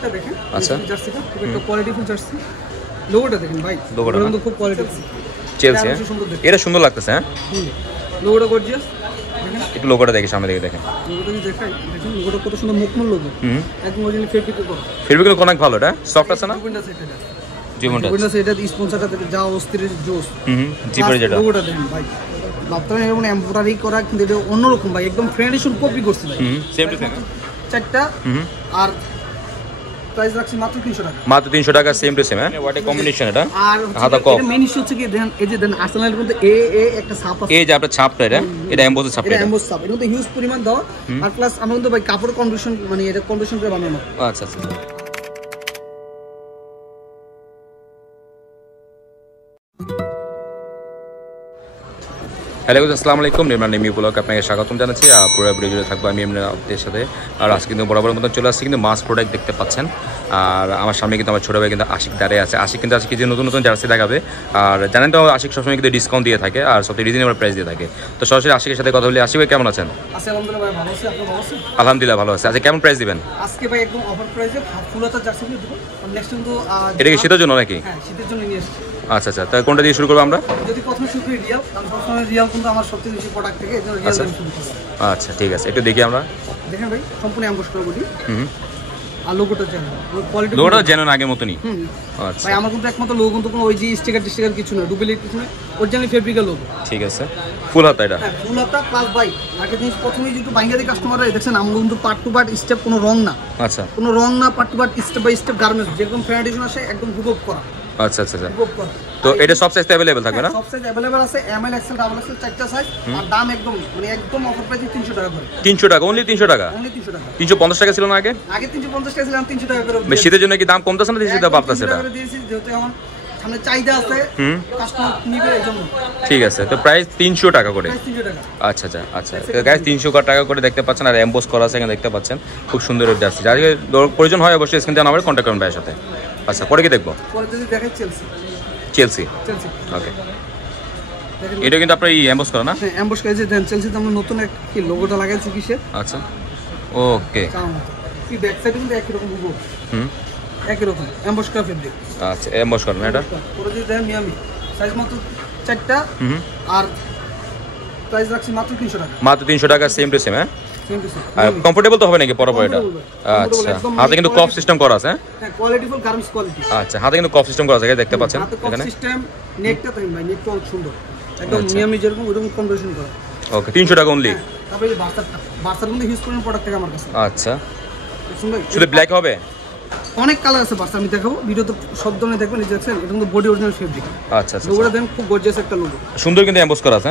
প্রত্যেকটা দেখেন আচ্ছা জার্সিটা খুব একটা কোয়ালিটিফুল জার্সি। লোগোটা দেখেন ভাই, লোগোটা কিন্তু খুব কোয়ালিটি চেলসি। এটা সুন্দর লাগতেছে। হ্যাঁ লোগোটা গর্জিয়াস। একটু লোগোটা দেখি, সামনে দিকে দেখেন। লোগোটা যদি দেখাই দেখেন, লোগোটা কত সুন্দর মুখমল লোগো, একদম অরিজিনাল ফেব্রিকে করা। ফেব্রিক অনেক ভালো, এটা সফট আছে না? জীবনটা এটা স্পন্সরটা থেকে যা অস্থির জোস। জিপারে যেটা লোগোটা দেখেন ভাই, আপনারা এরকম এমব্রয়ডারি করা, কিন্তু এটা অন্যরকম ভাই, একদম ট্র্যাডিশনাল কপি করছে ভাই। সেম টু সেম চারটা। আর প্রাইস রাখছি মাত্র 300 টাকা। মাত্র 300 টাকা, সেম টু সেম। হ্যাঁ হোয়াট এ কম্বিনেশন এটা। আর হাতা কপ, এটা মেন ইস্যু হচ্ছে কি দেখেন, এই যে দেন আর্সেনালের মধ্যে এ একটা ছাপ আছে, এই যে আপনার ছাপটা, এটা এমবোসের ছাপ, এটা এমবোস ছাপ, এর মধ্যে হিউজ পরিমাণ দাও। আর প্লাস আমরা কিন্তু ভাই কাপড় কন্ডিশন, মানে এটা কন্ডিশন করে বানানো। আচ্ছা আচ্ছা। হ্যালো আসসালামু আলাইকুম, নির্মাণ নেমি ব্লগ আপনাকে স্বাগতম জানাচ্ছি। পুরো ভিডিও থাকবো আমি আপনাদের সাথে। আর আজকে কিন্তু বরাবর মতন চলে আসছি, কিন্তু মাস প্রোডাক্ট দেখতে পাচ্ছেন। আর আমার সামনে কিন্তু আমার ছোটো ভাই কিন্তু আশিক দাঁড়িয়ে আছে। আশিক কিন্তু আজকে যে নতুন নতুন জার্সি দেখাবে। আর জানেন তো আশিক সবসময় কিন্তু ডিসকাউন্ট দিয়ে থাকে, আর সবথেকে রিজনেবল প্রাইস দিয়ে থাকে। তো সরাসরি আশিকের সাথে কথা বলি। আশিক ভাই কেমন আছেন? আলহামদুলিল্লাহ ভাই ভালো আছি, আপনি ভালো আছেন? আলহামদুলিল্লাহ ভালো আছে। আজকে কেমন প্রাইস দিবেন? আজকে ভাই একদম অফার প্রাইসে ফুল হাতা জার্সি দিয়ে দেব। নেক্সট কিন্তু এটা কি শীতের জন্য নাকি? হ্যাঁ শীতের জন্য নিয়ে এসেছি। আচ্ছা আচ্ছা, তাহলে কোনটা দিয়ে শুরু করবো আমরা? যদি প্রথমে শুরু করি রিয়াল, কারণ সবসময় রিয়াল কিন্তু আমার সবচেয়ে বেশি প্রোডাক্ট থেকে, এজন্য রিয়াল দিয়ে শুরু করব। আচ্ছা ঠিক আছে, একটু দেখি আমরা। দেখেন ভাই সম্পূর্ণ অ্যাম্বস করা বডি। আর লোগোটা জানেন, কোয়ালিটি লোগোটা জানেন আগের মতনই। আচ্ছা ভাই আমার কিন্তু একমাত্র লোগো কিন্তু কোনো ওই যে স্টিকার কিছু না, ডুপ্লিকেট কিছু না, অরিজিনাল ফেব্রিকের লোগো। ঠিক আছে, ফুল হাতা এটা। হ্যাঁ ফুল হাতা প্লাস ভাই আগে জিনিস প্রথমেই যেহেতু বাইঙ্গালি কাস্টমাররা দেখছেন, আমরা কিন্তু পার্ট টু পার্ট স্টেপ কোনো রং না। আচ্ছা কোনো রং না, part to part step by step garments যেরকম ট্র্যাডিশন আসে একদম হুবহু করা। আচ্ছা আচ্ছা আচ্ছা। তো এটা সব সাইজ अवेलेबल থাকবে না? সব সাইজ अवेलेबल আছে, M L XL double XL চারটা সাইজ। আর দাম একদম মানে একদম অফার প্রাইসে 300 টাকা করে। 300 টাকা, অনলি 300 টাকা। অনলি 300 টাকা। 350 টাকা ছিল না আগে? আগে 350 টাকা ছিল, 300 টাকা করে। শীতের জন্য কি দাম কমতেছে না শীতের দাম বাড়তেছে? এটা যেহেতু এখন সামনে চাহিদা আছে, কাস্টমার নিবে এজন্য। ঠিক আছে, তো প্রাইস 300 টাকা করে। 300 টাকা। আচ্ছা আচ্ছা আচ্ছা। গাইস 300 টাকা করে দেখতে পাচ্ছেন, আর এমবোস করা আছে এখানে দেখতে পাচ্ছেন। খুব সুন্দর জার্সি, যাদের প্রয়োজন হয় অবশ্যই স্ক্রিন থেকে নাম্বারে কন্টাক্ট করুন ভাইয়ের সাথে। আচ্ছা পরে কি দেখবো? পরে যদি দেখেন চেলসি। চেলসি ওকে। এটা কিন্তু আপনার এই এমবোস করা না? হ্যাঁ এমবোস করা, যে দেন চেলসিতে আমরা নতুন এক কি লোগোটা লাগাইছি কিসে। আচ্ছা ওকে। কি ব্যাক সাইডে কিন্তু একই রকম লোগো, একই রকম এমবোস করা ফেব্রিক। আচ্ছা এমবোস করা না এটা? পরে যদি দেখেন মিয়ামি সাইজ মাত্র 4টা। আর প্রাইস রাখছি মাত্র 300 টাকা। মাত্র 300 টাকা, সেম টু সেম। হ্যাঁ কমফোর্টেবল তো হবে নাকি পরপর এটা? আচ্ছা হাতে কিন্তু কফ সিস্টেম করা আছে। হ্যাঁ কোয়ালিটিফুল গার্মেন্টস কোয়ালিটি। আচ্ছা হাতে কিন্তু কফ সিস্টেম করা আছে, দেখতে পাচ্ছেন এখানে সিস্টেম। নেকটা তাই ভাই, নেকটা অনেক সুন্দর, একদম মিয়ামি যেরকম ওরকম কনভার্সন করা। ওকে 300 টাকা অনলি। তারপরে এই বার্সার মধ্যে হিউজ পরিমাণ প্রোডাক্ট থেকে আমার কাছে। আচ্ছা সুন্দর, শুধু ব্ল্যাক হবে? অনেক কালার আছে বার্সা, আমি দেখাবো ভিডিওতে সব ধরনের দেখবেন। এই দেখছেন এটা কিন্তু বডি অরিজিনাল ফেব্রিক। আচ্ছা আচ্ছা, লোগোটা দেন খুব গর্জিয়াস একটা লোগো, সুন্দর কিন্তু এমবোস করা আছে।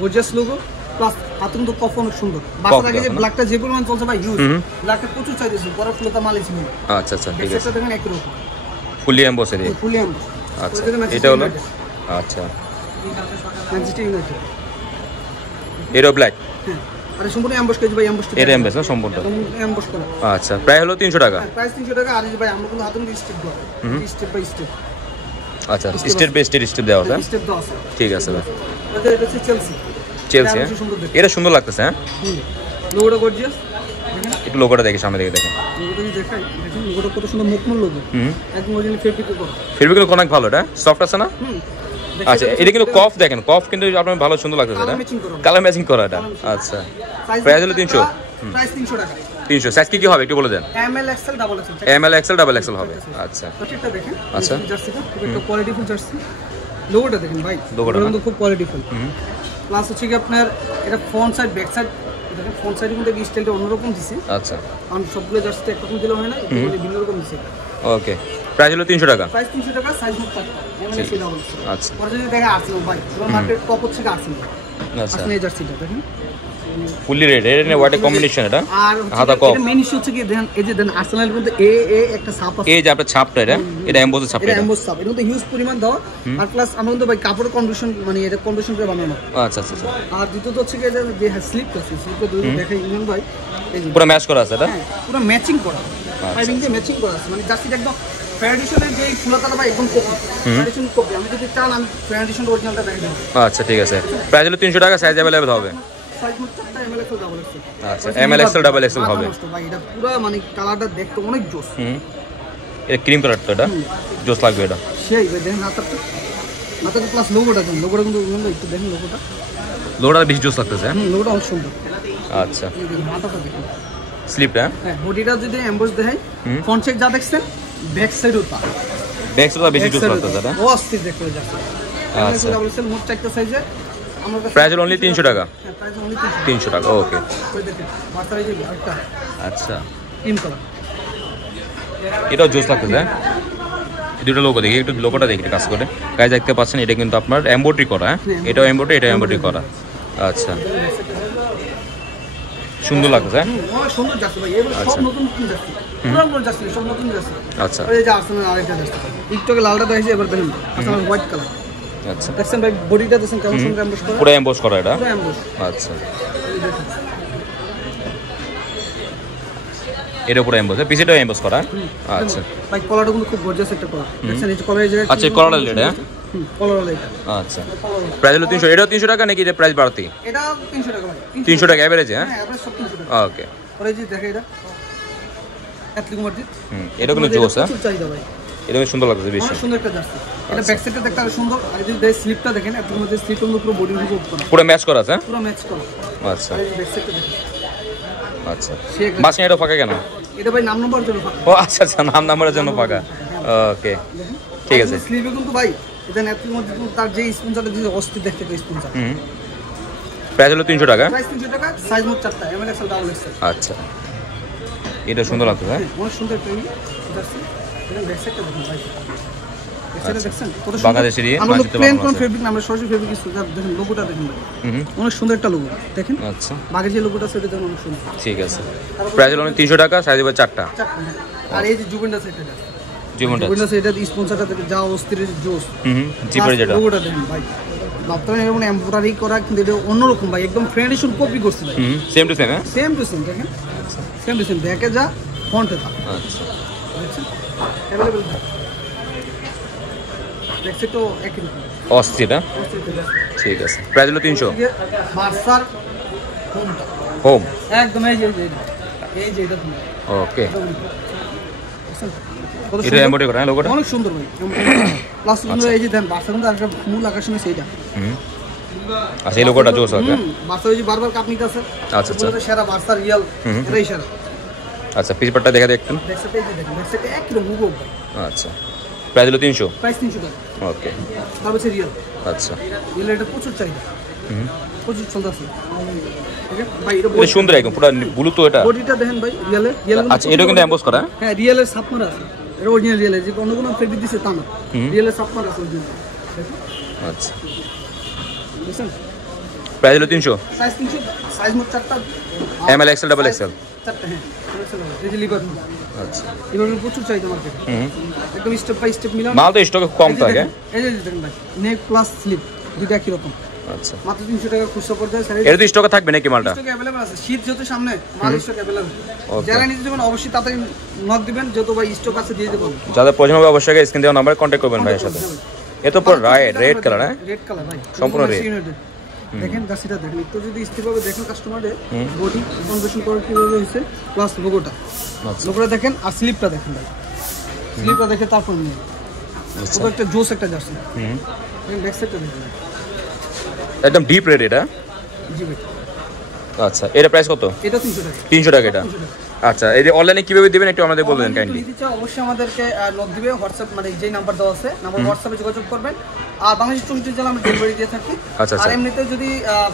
গর্জিয়াস লোগো প্লাস হাতে কিন্তু কফ অনেক সুন্দর। বার্সার আগে যে ব্ল্যাকটা যে পরিমাণ চলছে ভাই হিউজ, ব্ল্যাকটা প্রচুর চাইতেছে, বড় ফুলতা মাল ছিল। আচ্ছা আচ্ছা ঠিক আছে, দেখেন একই রকম ফুলি এমবোস এর। ফুলি এমবোস। আচ্ছা এটা হলো আচ্ছা ম্যানচেস্টার ইউনাইটেড, এরও ব্ল্যাক। হ্যাঁ আরে সম্পূর্ণ এমবোস কেজি ভাই, এমবোস এর এমবোস না সম্পূর্ণ এমবোস করা। আচ্ছা প্রায় হলো 300 টাকা। প্রাইস 300 টাকা। আর এই ভাই আমরা কিন্তু হাতে মধ্যে স্টেপ দাও, স্টেপ বাই স্টেপ। আচ্ছা স্টেপ বাই স্টেপ দেওয়া আছে। স্টেপ দাও আছে, ঠিক আছে ভাই। এটা হচ্ছে চেলসি। চেলসি এটা সুন্দর লাগতেছে। হ্যাঁ লোগোটা গর্জিয়াস। একটু লোগোটা দেখি, সামনে দিকে দেখেন। লোগোটা যদি দেখাই দেখেন, লোগোটা কত সুন্দর মুখমল লোগো, একদম অরিজিনাল ফেব্রিকে করা। ফেব্রিক অনেক ভালো, এটা সফট আছে না? আচ্ছা এটা কিন্তু কফ দেখেন, কফ কিন্তু আপনার ভালো সুন্দর লাগতেছে। এটা কালার ম্যাচিং করা এটা। আচ্ছা প্রাইস হলো 300। প্রাইস 300 টাকা। 300 সাইজ কি হবে একটু বলে দেন? M L XL double XL. M L XL double XL হবে। আচ্ছা এটা দেখেন। আচ্ছা জার্সিটা খুব একটা কোয়ালিটিফুল জার্সি। লোগোটা দেখেন ভাই, লোগোটা কিন্তু খুব কোয়ালিটিফুল। প্লাস হচ্ছে কি আপনার এটা ফ্রন্ট সাইড ব্যাক সাইড, দেখেন ফ্রন্ট সাইডে কিন্তু এই স্টাইলটা অন্যরকম দিছে। আচ্ছা কারণ সবগুলো জার্সিতে একরকম দিলে হয় না, এটা ভিন্ন রকম দিছে। ওকে প্রাইস হলো 300 টাকা। প্রাইস 300 টাকা, সাইজ হচ্ছে 4টা M L XL double XL. আচ্ছা পরে যদি দেখেন আর্সেনাল ভাই, পুরো মার্কেট টপ হচ্ছে আর্সেনাল। আচ্ছা আপনি এই জার্সিটা দেখেন ফুলি রেড, এর হোয়াট এ কম্বিনেশন এটা। আর হাতা কপ, এটা মেন ইস্যু হচ্ছে কি দেখেন, এই যে দেন আর্সেনালের মধ্যে এ একটা ছাপ আছে, এই যে আপনার ছাপটা এটা এমবোসের ছাপ। এটা এমবোস ছাপ, এর মধ্যে হিউজ পরিমাণ দাও। আর প্লাস আমরা কিন্তু ভাই কাপড় কন্ডিশন, মানে এটা কন্ডিশন করে বানানো। আচ্ছা আচ্ছা আচ্ছা। আর দ্বিতীয়ত হচ্ছে কি যে স্লিপ আছে, স্লিপটা দুটো দেখাই ইমন ভাই, এই যে পুরো ম্যাচ করা আছে এটা। পুরো ম্যাচিং করা, পাইপিং দিয়ে ম্যাচিং করা আছে, মানে জার্সিটা একদম ট্র্যাডিশনাল যে ফুলাতাটা ভাই একদম কপি, ট্র্যাডিশনাল কপি। আমি যদি চান আমি ট্র্যাডিশনাল অরিজিনালটা দেখাই দেব। আচ্ছা ঠিক আছে, প্রাইস হলো 300 টাকা, সাইজ अवेलेबल হবে। সাইজ হচ্ছে এমএল এক্সেল ডাবল এক্সেল। আচ্ছা এমএল এক্সেল ডাবল এক্সেল হবে ভাই এটা পুরো মানে কালারটা দেখতে অনেক জোস। এটা ক্রিম কালার তো এটা জোস লাগবে এটা সেই দেখেন হাতাটা প্লাস লোগোটা দেন, লোগোটা কিন্তু একটু দেখেন লোগোটা বেশি জোস লাগতেছে। লোগোটা অনেক সুন্দর। আচ্ছা এই দেখেন হাতাটা দেখেন, স্লিপটা হ্যাঁ বডিটা যদি এমবোস দেখাই ফ্রন্ট সাইড যা দেখছেন ব্যাক সাইডও তা ব্যাক সাইডটা বেশি জোস লাগতেছে এটা। ও অস্থির দেখতে যাচ্ছে। আচ্ছা ডাবল এক্সেল মোট চারটা সাইজে আমরা প্রাইস হলো অনলি 300 টাকা। হ্যাঁ প্রাইস অনলি 300 টাকা ওকে। ওই দেখেন মাথার এই যে একটা আচ্ছা ক্রিম কালার, এটাও জোস লাগতেছে। দুটো লোগো দেখি, একটু লোগোটা দেখি কাজ করে গাইজ দেখতে পাচ্ছেন। এটা কিন্তু আপনার এমব্রয়ডারি করা, হ্যাঁ এটাও এমব্রয়ডারি, এটা এমব্রয়ডারি করা। আচ্ছা সুন্দর লাগছে। অনেক সুন্দর যাচ্ছে ভাই, এগুলো সব নতুন নতুন যাচ্ছে, পুরো যাচ্ছে সব নতুন যাচ্ছে। আচ্ছা এই যে আর্সেনাল আরেকটা যাচ্ছে, টিকটকে লালটা দেখাইছে, এবার দেখেন আর্সেনাল হোয়াইট কালার। আচ্ছা দেখছেন ভাই বডিটা দেখছেন কেমন সুন্দর এমবোস করা, পুরো এমবোস করা এটা। পুরো এমবোস। আচ্ছা এটা পুরো এমবোস, পিছেটাও এমবোস করা। আচ্ছা ভাই কলারটা কিন্তু খুব গর্জিয়াস একটা কলার, দেখছেন এই যে কলার এই জায়গায়। আচ্ছা কলার এটা, কলার এটা। আচ্ছা প্রাইস হলো 300। এটাও 300 টাকা নাকি এটা প্রাইস বাড়তি? এটা 300 টাকা ভাই, 300 টাকা এভারেজ। হ্যাঁ হ্যাঁ এভারেজ সব 300 টাকা। ওকে পরে যে দেখে এটা এতলি মার্জিত, এটা কিন্তু জোস। হ্যাঁ খুব চাহিদা ভাই, এটা বেশ সুন্দর লাগছে বেশি। অনেক সুন্দর একটা যাচ্ছে। এটা ব্যাক সাইডটা দেখতে আরো সুন্দর, আর যদি দেয় স্লিপটা দেখেন এতলি মধ্যে স্লিপের মধ্যে পুরো বডি রিমুভ করা, পুরো ম্যাচ করা আছে। পুরো ম্যাচ করা। আচ্ছা আর এই যে ব্যাক সাইডটা দেখেন, আচ্ছা সে একটা- মাছ এটা ফাঁকা কেন? এটা ভাই নাম নম্বরের জন্য ফাঁকা। ও আচ্ছা আচ্ছা নাম্বারের জন্য ফাঁকা। ওকে ঠিক আছে। স্লিপে কিন্তু ভাই এটা এতলি মধ্যে কিন্তু তার যে স্পন্সরটা দিয়েছে অস্থির দেখতে একটা স্পন্সর। প্রাইস হলো 300 টাকা। প্রাইস 300 টাকা, সাইজ মোট 4টা, এমএল এক্সেল ডাবল এক্সেল। আচ্ছা এটা সুন্দর লাগছে। হ্যাঁ অনেক সুন্দর একটা যাচ্ছে। দেখেন ব্যাক সাইডটা দেখেন ভাই, ব্যাক সাইডটা দেখছেন কত সুন্দর। বাংলাদেশেরই আমরা মানচিত্র প্লেন বানানো কোন আছে। ফেব্রিক না, আমরা সরাসরি ফেব্রিক ইউজ করি। দেখেন লোগোটা দেখেন ভাই, হুম অনেক সুন্দর একটা লোগো দেখেন। আচ্ছা বাকি যে লোগোটা সেটা দেখুন অনেক সুন্দর। ঠিক আছে। প্রাইস হলো 300 টাকা, সাইজ হবে 4টা। 4টা, হ্যাঁ। আর এই যে জুভেন্টাস এটা আছে, জীবনটা জুভেন্টাস এটা স্পন্সরটা থেকে যা অস্থির জোস। জিপারে যেটা। লোগোটা দেখেন ভাই, ভাবতেন এরকম এমব্রয়ডারি করা, কিন্তু এটা অন্যরকম ভাই, একদম ফ্রেন্ডেশন কপি করছে ভাই, সেম টু সেম। হ্যাঁ সেম টু সেম দেখেন, সেম টু সেম দেখে যা ফন্টে তা আচ্ছা দেখছেন অ্যাভেলেবল দেখছে তো একই রকম। অস্থির। হ্যাঁ ঠিক আছে। প্রাইস হলো 300। মার্সার হোমটা হোম একদম এই যে এই যে এটা তুমি ওকে। দেখছেন? কত এটা সুন্দর? এমব্রয়ডারি করা। হ্যাঁ লোগোটা। অনেক সুন্দর ভাই, প্লাস এই যে দেন বাচ্চা কিন্তু একটা মূল আকর্ষণ হচ্ছে এইটা। আচ্ছা এই লোগোটা জোস আছে। বাচ্চা ওই যে বারবার কাপ নিতে আছে, আচ্ছা আচ্ছা বলতে সেরা বার্সার রিয়াল এটাই সেরা। আচ্ছা পিস পাটটা দেখা দেয় একটু। দেখছে পেজ দেখেন, দেখছে এক কিলো মুগো আচ্ছা প্রাইস হলো 300। প্রাইস 300 টাকা। ওকে তারপর হচ্ছে রিয়াল, আচ্ছা রিয়াল এটা প্রচুর চাহিদা, প্রচুর চলতেছে। ঠিক আছে ভাই, এটা সুন্দর একদম পুরো ব্লু তো এটা। বডিটা দেখেন ভাই, রিয়াল আচ্ছা এটা কিন্তু এমবোস করা। হ্যাঁ রিয়েলের সাপমার আছে, এটা অরিজিনাল রিয়েলের, যে অন্য কোনো ফেব্রিক দিছে তা না, রিয়েলের সাপমার আছে অরিজিনাল। আচ্ছা বুঝছেন? প্রাইস হলো 300। সাইজ 300, সাইজ মোট 4টা, এমএল এক্সেল ডাবল এক্সেল। 4টা, হ্যাঁ এই যে লিভার। আচ্ছা এবার প্রচুর চাহিদা মার্কেটে, একদম স্টেপ বাই স্টেপ মিলান। মাল তো স্টকে কম থাকে। এই যে দেখেন ভাই, নেক প্লাস স্লিপ দুইটা একই রকম, আচ্ছা মাত্র 300 টাকা খুচরা পর্যায়ে। এটা তো স্টকে থাকবে নাকি মালটা? স্টক অ্যাভেলেবল আছে, শীত যেহেতু সামনে, মাল স্টক অ্যাভেলেবল। Okay. যারা নিতে যাবেন অবশ্যই তাড়াতাড়ি নক দিবেন, যেহেতু ভাই স্টক আছে দিয়ে দেবো। যাদের প্রয়োজন হবে অবশ্যই স্ক্রিন দেওয়া নাম্বারে কন্ট্যাক্ট করবেন ভাইয়ের সাথে। এ তো পুরো রেড কালার। হ্যাঁ রেড কালার ভাই, সম্পূর্ণ red। দেখেন গাছিটা দেখেন, একটু যদি স্থিরভাবে দেখেন কাস্টমারের বডি কনভার্সন করার কিভাবে হয়েছে, প্লাস লোগোটা, আচ্ছা লোগোটা দেখেন আর স্লিপটা দেখেন ভাই, স্লিপটা দেখে তারপর নিয়ে আচ্ছা ওটা একটা জোস একটা জার্সি। দেখেন ব্যাক সাইডটা দেখেন একদম ডিপ রেড এটা। জি ভাই, আচ্ছা এটা প্রাইস কত? এটা 300 টাকা। 300 টাকা এটা। আচ্ছা এই যে অনলাইনে কিভাবে দিবেন একটু আমাদের বলবেন কাইন্ডলি। যদি চাও অবশ্যই আমাদেরকে নক দিবে, হোয়াটসঅ্যাপ মানে যেই নাম্বার দেওয়া আছে নাম্বার হোয়াটসঅ্যাপে যোগাযোগ করবেন। আর বাংলাদেশের 64 জেলা আমরা ডেলিভারি দিয়ে থাকি। আচ্ছা, আচ্ছা। আর এমনিতে যদি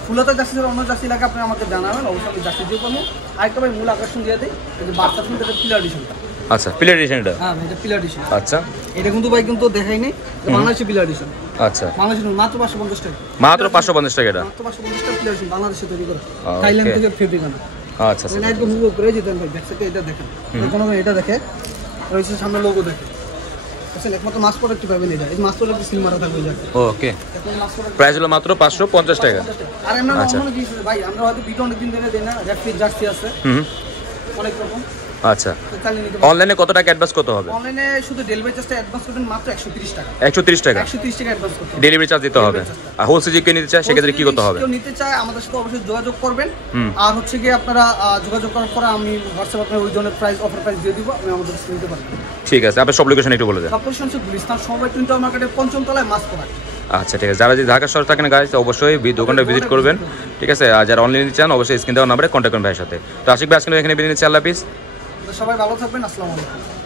ফুলতা জার্সি ছাড়া অন্য জার্সি লাগে আপনি আমাকে জানাবেন, অবশ্যই আমি জার্সি দিয়ে করবো। আরেকটা ভাই মূল আকর্ষণ দিয়ে দিই, এই যে বাচ্চা কিন্তু এটা পিলার এডিশনটা। আচ্ছা প্লেট এডিশন এটা। হ্যাঁ এটা পিলার এডিশন। আচ্ছা এটা কিন্তু ভাই কিন্তু দেখাই নেই, বাংলাদেশে পিলার এডিশন। আচ্ছা বাংলাদেশে মাত্র 550 টাকা, মাত্র 550 টাকা এটা। মাত্র 550 টাকা পিলার এডিশন, বাংলাদেশে তৈরি করা, Okay. থাইল্যান্ড থেকে ফেব্রিক আনা। আচ্ছা আচ্ছা একদম মুভ করে যেতেন ভাই, ব্যাক সাইডে এটা দেখেন, কোনো এটা দেখে রয়েছে সামনে লোগো দেখে। আচ্ছা একমাত্র মাস প্রোডাক্ট পাবেন এটা, এই মাস প্রোডাক্ট সিল মারা থাকবে যাবে। ওকে এখন মাস প্রোডাক্ট প্রাইস হলো মাত্র 550 টাকা। আর আমরা আচ্ছা। অন্য জিনিস ভাই, আমরা হয়তো ভিডিও অনেকদিন ধরে দেই না, র্যাপিড জার্সি আছে অনেক রকম, আচ্ছা, তো চালিয়ে নিতে পারবেন। অনলাইনে কত টাকা অ্যাডভান্স করতে হবে? অনলাইনে শুধু ডেলিভারি চার্জটা অ্যাডভান্স করবেন মাত্র 130 টাকা। 130 টাকা 130 টাকা অ্যাডভান্স করতে হবে। ডেলিভারি চার্জ দিতে হবে। আর হোলসেল কেউ নিতে চায় সেক্ষেত্রে কি করতে হবে? কেউ নিতে চায় আমাদের সাথে অবশ্যই যোগাযোগ করবেন। আর হচ্ছে কি আপনারা যোগাযোগ করার পরে আমি হোয়াটসঅ্যাপ আপনার ওই ধরনের প্রাইস অফার প্রাইস দিয়ে দিব, আপনি আমাদের কাছে নিতে পারবেন। ঠিক আছে, আপনার সব লোকেশন একটু বলে দেন। লোকেশন হচ্ছে গুলিস্তান সমবায় টুইন টাওয়ার মার্কেটের ৫ম তলায় মাছ প্রোডাক্ট। আচ্ছা ঠিক আছে, যারা যদি ঢাকা শহরে থাকেন গাইস অবশ্যই দোকানটা ভিজিট করবেন, ঠিক আছে। আর যারা অনলাইনে নিতে চান অবশ্যই স্ক্রিন দেওয়ার নাম্বারে কন্ট্যাক্ট করবেন ভাইয়ের সাথে। তো আশিক ভাই আজকে এখানে বিদায় নিচ্ছি, আল্লাহ হাফিজ। সবাই ভালো থাকবেন, আসসালামু আলাইকুম।